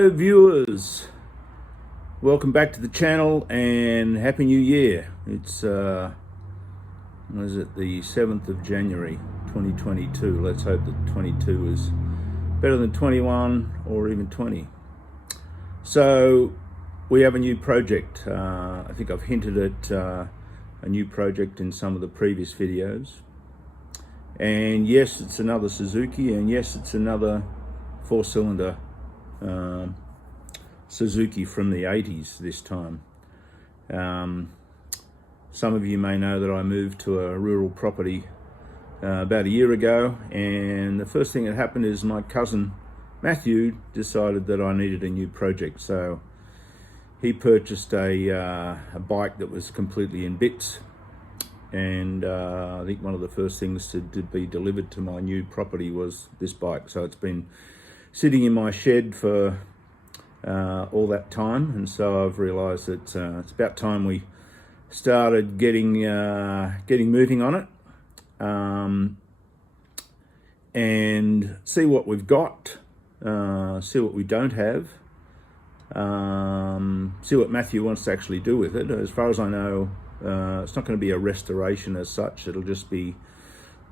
Hello viewers, welcome back to the channel and Happy New Year. It's what is it, the 7th of January 2022. Let's hope that 22 is better than 21 or even 20. So we have a new project. I think I've hinted at a new project in some of the previous videos. And yes, it's another Suzuki, and yes, it's another four-cylinder Suzuki from the 80s this time. Some of you may know that I moved to a rural property about a year ago, and the first thing that happened is my cousin Matthew decided that I needed a new project. So he purchased a bike that was completely in bits, and I think one of the first things to be delivered to my new property was this bike. So it's been sitting in my shed for all that time, and so I've realised that it's about time we started getting moving on it, and see what we've got, see what we don't have, see what Matthew wants to actually do with it. As far as I know, it's not going to be a restoration as such. It'll just be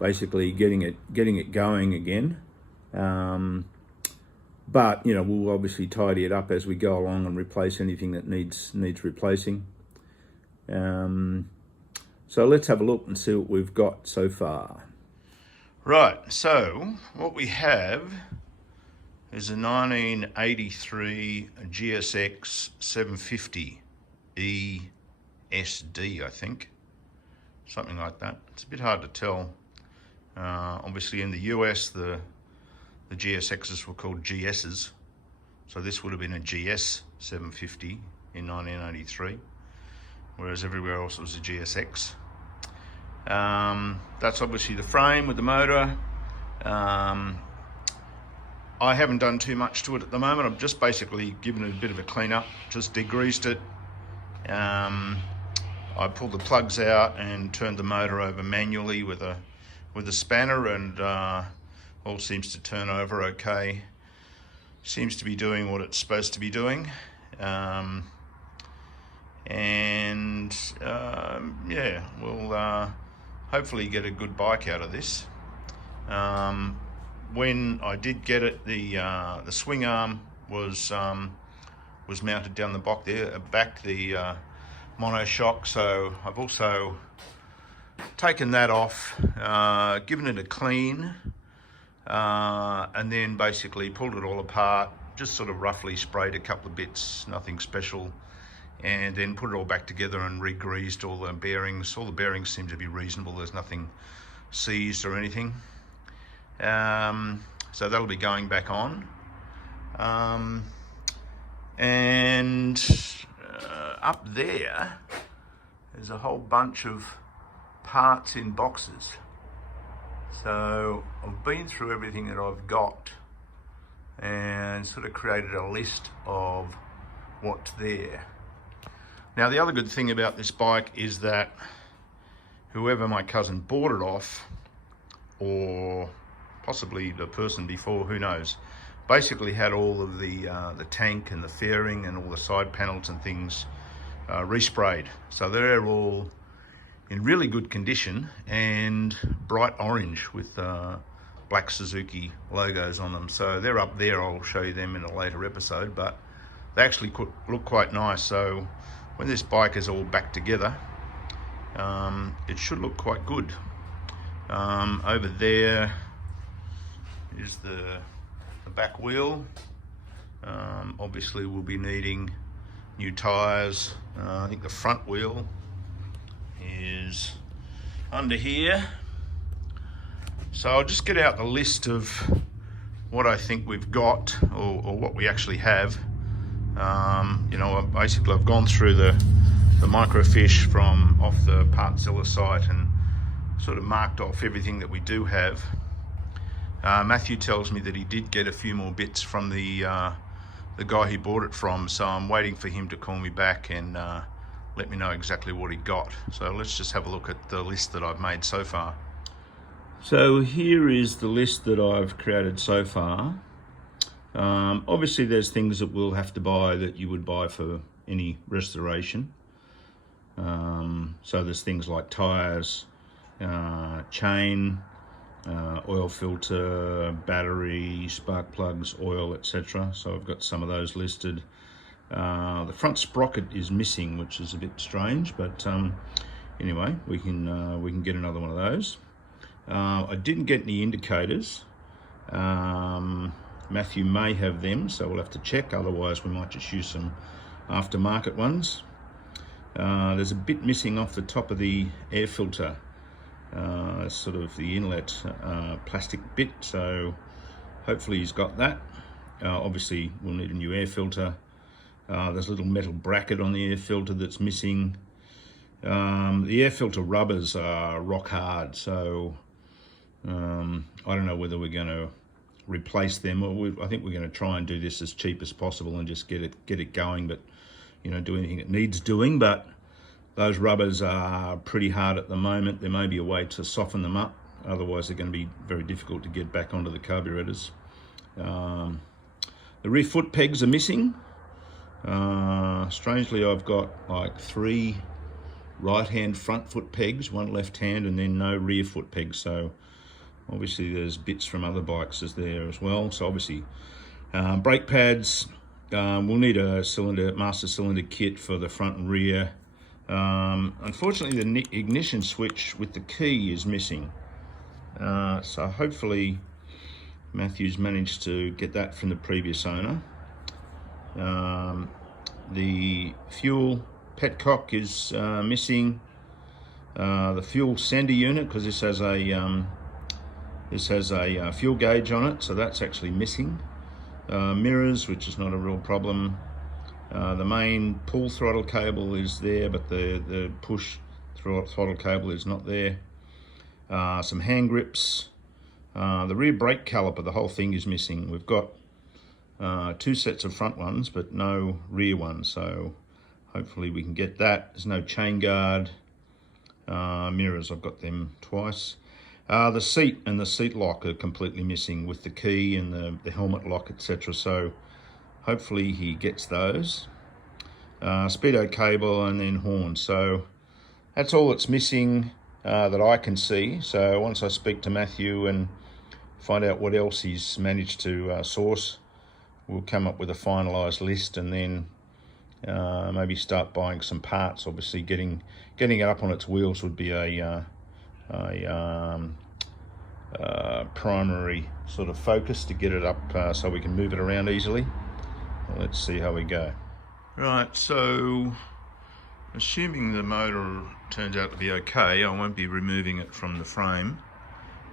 basically getting it going again. But you know, we'll obviously tidy it up as we go along and replace anything that needs replacing. So let's have a look and see what we've got so far. Right, so what we have is a 1983 GSX 750 ESD, I think, something like that. It's a bit hard to tell. Obviously in the US, the GSXs were called GSs, so this would have been a GS 750 in 1983, whereas everywhere else it was a GSX. That's obviously the frame with the motor. I haven't done too much to it at the moment. I've just basically given it a bit of a clean up, just degreased it. I pulled the plugs out and turned the motor over manually with a spanner, and all seems to turn over okay. Seems to be doing what it's supposed to be doing. Yeah, we'll hopefully get a good bike out of this. When I did get it, the swing arm was mounted down the back there, the monoshock. So I've also taken that off, given it a clean, and then basically pulled it all apart, just sort of roughly sprayed a couple of bits, nothing special, and then put it all back together and re-greased all the bearings. All the bearings seem to be reasonable. There's nothing seized or anything. So that'll be going back on. And up there's a whole bunch of parts in boxes. So I've been through everything that I've got and sort of created a list of what's there. Now, the other good thing about this bike is that whoever my cousin bought it off, or possibly the person before, who knows, basically had all of the tank and the fairing and all the side panels and things resprayed. So they're all in really good condition and bright orange with black Suzuki logos on them. So they're up there. I'll show you them in a later episode, but they actually look quite nice. So when this bike is all back together, it should look quite good. Over there is the back wheel. Obviously we'll be needing new tires. I think the front wheel is under here. So I'll just get out the list of what I think we've got, or what we actually have. You know, basically I've gone through the microfiche from off the Partzilla site and sort of marked off everything that we do have. Matthew tells me that he did get a few more bits from the guy he bought it from, so I'm waiting for him to call me back and let me know exactly what he got. So let's just have a look at the list that I've made so far. So here is the list that I've created so far. Obviously there's things that we'll have to buy that you would buy for any restoration. So there's things like tyres, chain, oil filter, battery, spark plugs, oil, etc. So I've got some of those listed. The front sprocket is missing, which is a bit strange, but anyway, we can get another one of those. I didn't get any indicators. Matthew may have them, so we'll have to check. Otherwise, we might just use some aftermarket ones. There's a bit missing off the top of the air filter, sort of the inlet plastic bit, so hopefully he's got that. Obviously we'll need a new air filter. There's a little metal bracket on the air filter that's missing. The air filter rubbers are rock hard, so I don't know whether we're going to replace them, or I think we're going to try and do this as cheap as possible and just get it going, but do anything that needs doing. But those rubbers are pretty hard at the moment. There may be a way to soften them up, otherwise they're going to be very difficult to get back onto the carburetors. The rear foot pegs are missing. Strangely, I've got like 3 right-hand front foot pegs, 1 left-hand, and then no rear foot pegs. So obviously there's bits from other bikes there as well. So obviously brake pads, we'll need a master cylinder kit for the front and rear. Unfortunately the ignition switch with the key is missing. So hopefully Matthew's managed to get that from the previous owner. The fuel petcock is missing. The fuel sender unit, because this has a fuel gauge on it, so that's actually missing. Mirrors, which is not a real problem. The main pull throttle cable is there, but the push throttle cable is not there. Some hand grips. The rear brake caliper, the whole thing is missing. We've got 2 sets of front ones, but no rear ones, so hopefully we can get that. There's no chain guard. Mirrors, I've got them twice. The seat and the seat lock are completely missing with the key and the helmet lock, etc. So hopefully he gets those. Speedo cable and then horn. So that's all that's missing that I can see. So once I speak to Matthew and find out what else he's managed to source, we'll come up with a finalised list, and then maybe start buying some parts. Obviously getting it up on its wheels would be a primary sort of focus, to get it up so we can move it around easily. Well, let's see how we go. Right, so assuming the motor turns out to be okay, I won't be removing it from the frame.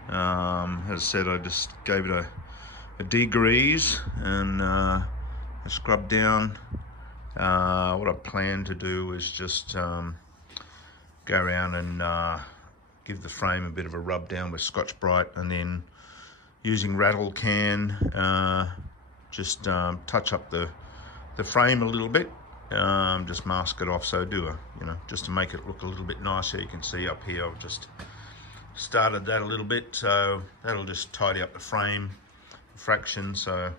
As I said, I just gave it a degrease and a scrub down. What I plan to do is just go around and give the frame a bit of a rub down with Scotch-Brite, and then using rattle can just touch up the frame a little bit, just mask it off. So just to make it look a little bit nicer. You can see up here I've just started that a little bit, so that'll just tidy up the frame fraction, so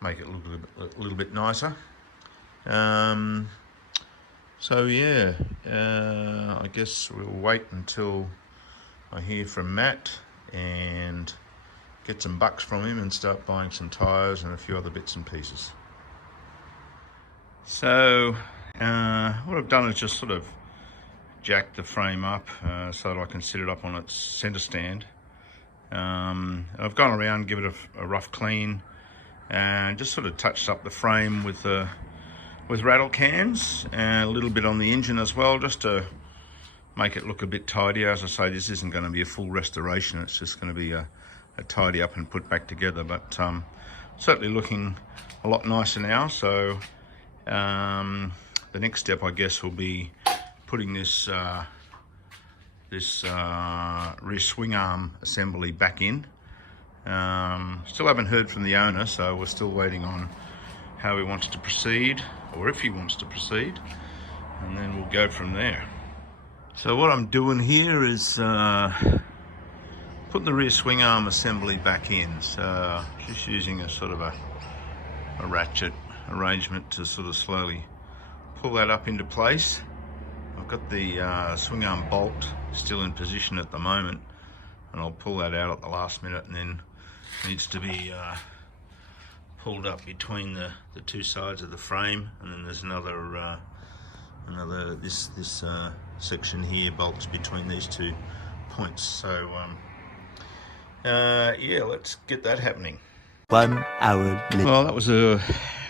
make it look a little bit nicer. So yeah, I guess we'll wait until I hear from Matt and get some bucks from him and start buying some tyres and a few other bits and pieces. So what I've done is just sort of jack the frame up so that I can sit it up on its centre stand. I've gone around, give it a rough clean, and just sort of touched up the frame with rattle cans and a little bit on the engine as well, just to make it look a bit tidier. As I say, this isn't going to be a full restoration, it's just going to be a tidy up and put back together, but certainly looking a lot nicer now. So the next step, I guess, will be putting this rear swing arm assembly back in. Still haven't heard from the owner, so we're still waiting on how he wants to proceed, or if he wants to proceed, and then we'll go from there. So what I'm doing here is putting the rear swing arm assembly back in, so just using a sort of a ratchet arrangement to sort of slowly pull that up into place. I've got the swing arm bolt still in position at the moment, and I'll pull that out at the last minute, and then it needs to be pulled up between the two sides of the frame, and then there's another this section here bolts between these two points. So yeah, let's get that happening. 1 hour later. Well, that was a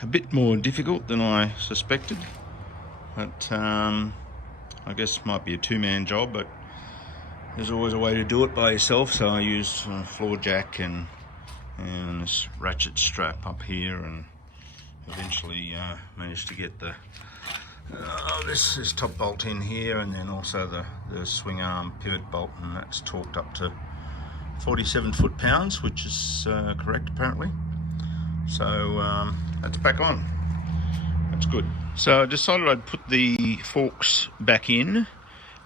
bit more difficult than I suspected, but I guess it might be a two-man job, but there's always a way to do it by yourself. So I use floor jack and this ratchet strap up here, and eventually managed to get the this top bolt in here, and then also the swing arm pivot bolt, and that's torqued up to 47 foot-pounds, which is correct apparently. So that's back on. That's good. So I decided I'd put the forks back in.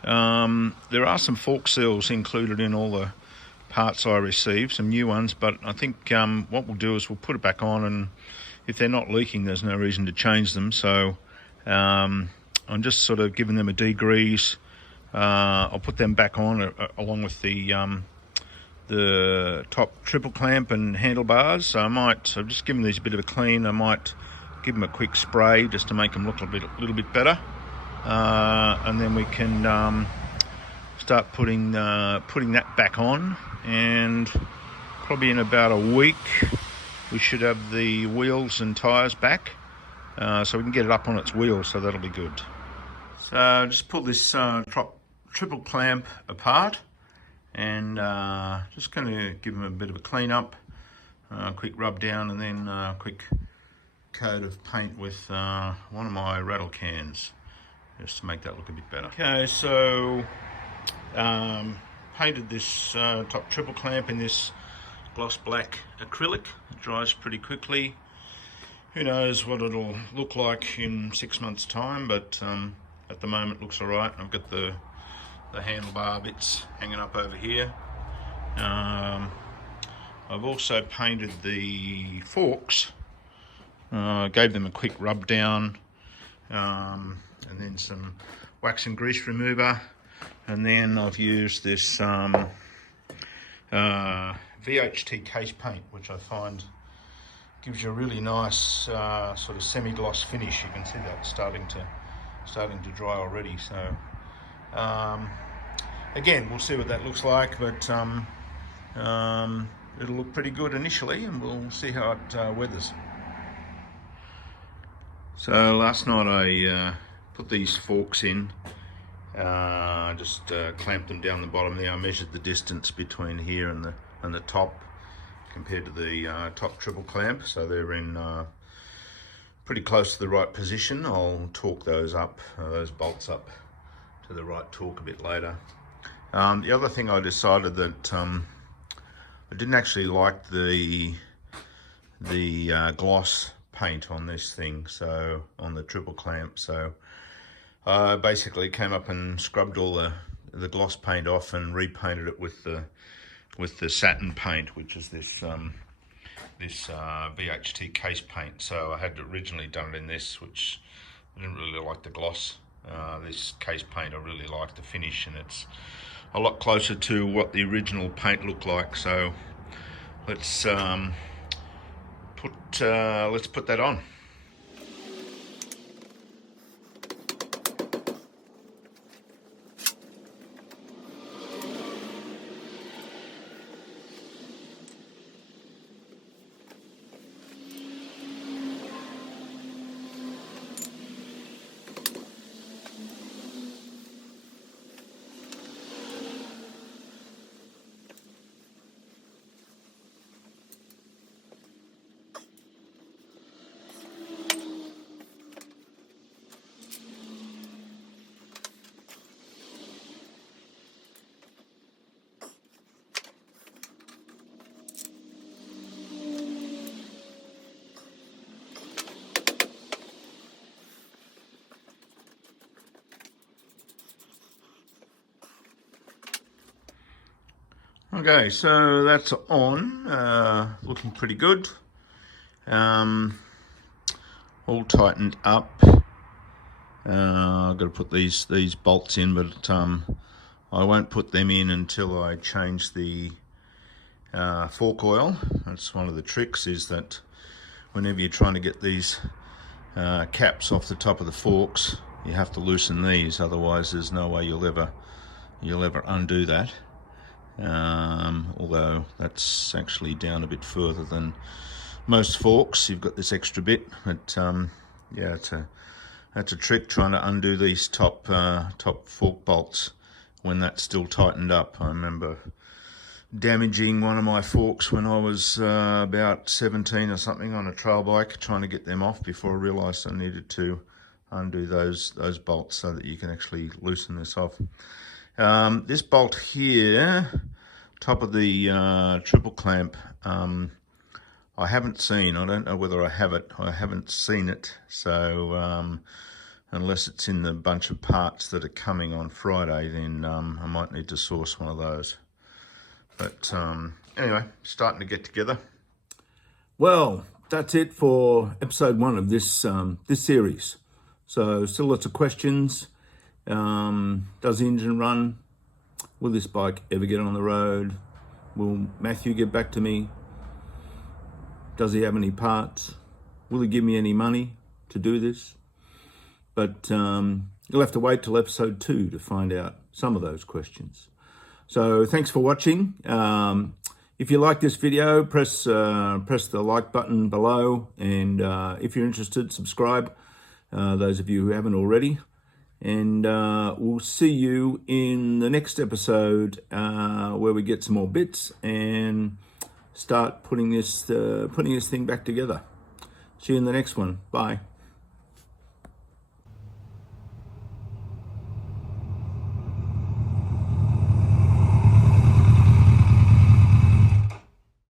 There are some fork seals included in all the parts I received, some new ones, but I think what we'll do is we'll put it back on, and if they're not leaking, there's no reason to change them. So I'm just sort of giving them a degrease. I'll put them back on along with the top triple clamp and handlebars. So I've just given these a bit of a clean. I might give them a quick spray just to make them look a little bit better, and then we can start putting that back on, and probably in about a week we should have the wheels and tyres back, so we can get it up on its wheels, so that'll be good. So just pull this triple clamp apart, and just going to give them a bit of a clean up, quick rub down, and then a quick coat of paint with one of my rattle cans, just to make that look a bit better. Okay, so painted this top triple clamp in this gloss black acrylic. It dries pretty quickly. Who knows what it'll look like in 6 months' time, but at the moment it looks alright. I've got the handlebar bits hanging up over here. I've also painted the forks, gave them a quick rub down, and then some wax and grease remover, and then I've used this VHT case paint, which I find gives you a really nice sort of semi-gloss finish. You can see that starting to dry already. So again, we'll see what that looks like, but it'll look pretty good initially, and we'll see how it weathers. So last night I put these forks in, just clamped them down the bottom there. I measured the distance between here and the top compared to the top triple clamp, so they're in pretty close to the right position. I'll torque those up, those bolts up to the right torque a bit later. The other thing, I decided that I didn't actually like the gloss paint on this thing, so on the triple clamp. So I basically came up and scrubbed all the gloss paint off and repainted it with the satin paint, which is this VHT case paint. So I had originally done it in this, which I didn't really like the gloss. This case paint, I really like the finish, and it's a lot closer to what the original paint looked like. So let's put that on. Okay, so that's on, looking pretty good. All tightened up. I've got to put these bolts in, but I won't put them in until I change the fork oil. That's one of the tricks, is that whenever you're trying to get these caps off the top of the forks, you have to loosen these, otherwise there's no way you'll ever undo that. Although that's actually down a bit further than most forks. You've got this extra bit, but yeah, that's a trick, trying to undo these top fork bolts when that's still tightened up. I remember damaging one of my forks when I was about 17 or something on a trail bike, trying to get them off before I realised I needed to undo those bolts so that you can actually loosen this off. This bolt here, top of the triple clamp, I haven't seen. I don't know whether I have it. I haven't seen it. So unless it's in the bunch of parts that are coming on Friday, then I might need to source one of those. But anyway, starting to get together. Well, that's it for episode 1 of this series. So still lots of questions. Does the engine run? Will this bike ever get on the road? Will Matthew get back to me? Does he have any parts? Will he give me any money to do this? But you'll have to wait till episode 2 to find out some of those questions. So thanks for watching. If you like this video, press the like button below, and if you're interested, subscribe, those of you who haven't already. And we'll see you in the next episode where we get some more bits and start putting this thing back together. See you in the next one. Bye.